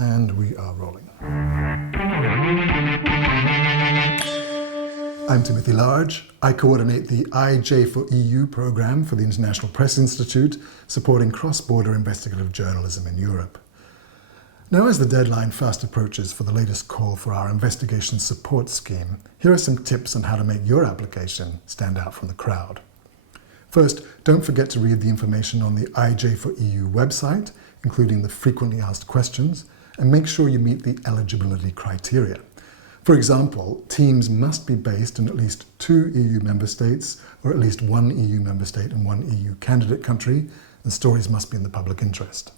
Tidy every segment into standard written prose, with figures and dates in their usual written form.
And we are rolling. I'm Timothy Large. I coordinate the IJ4EU program for the International Press Institute, supporting cross-border investigative journalism in Europe. Now, as the deadline fast approaches for the latest call for our investigation support scheme, here are some tips on how to make your application stand out from the crowd. First, don't forget to read the information on the IJ4EU website, including the frequently asked questions, and make sure you meet the eligibility criteria. For example, teams must be based in at least 2 EU member states, or at least 1 EU member state and 1 EU candidate country, and stories must be in the public interest.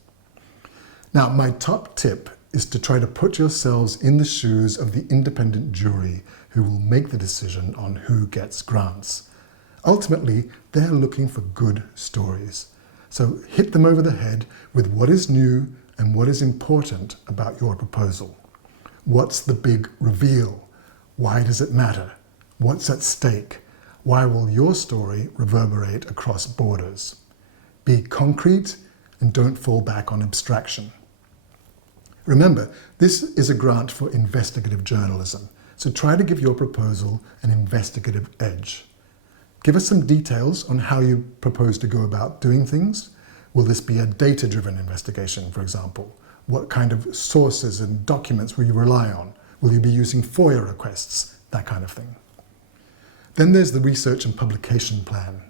Now, my top tip is to try to put yourselves in the shoes of the independent jury who will make the decision on who gets grants. Ultimately, they're looking for good stories. So hit them over the head with what is new and what is important about your proposal. What's the big reveal? Why does it matter? What's at stake? Why will your story reverberate across borders? Be concrete and don't fall back on abstraction. Remember, this is a grant for investigative journalism, so try to give your proposal an investigative edge. Give us some details on how you propose to go about doing things. Will this be a data-driven investigation, for example? What kind of sources and documents will you rely on? Will you be using FOIA requests? That kind of thing. Then there's the research and publication plan.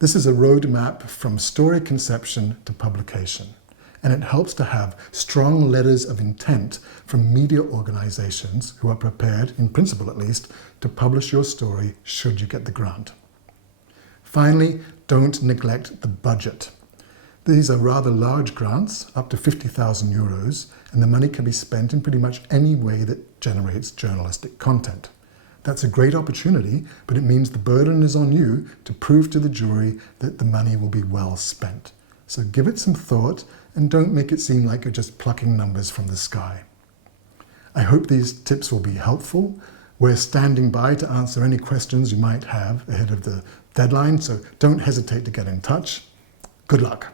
This is a roadmap from story conception to publication, and it helps to have strong letters of intent from media organizations who are prepared, in principle at least, to publish your story should you get the grant. Finally, don't neglect the budget. These are rather large grants, up to €50,000, and the money can be spent in pretty much any way that generates journalistic content. That's a great opportunity, but it means the burden is on you to prove to the jury that the money will be well spent. So give it some thought and don't make it seem like you're just plucking numbers from the sky. I hope these tips will be helpful. We're standing by to answer any questions you might have ahead of the deadline, so don't hesitate to get in touch. Good luck.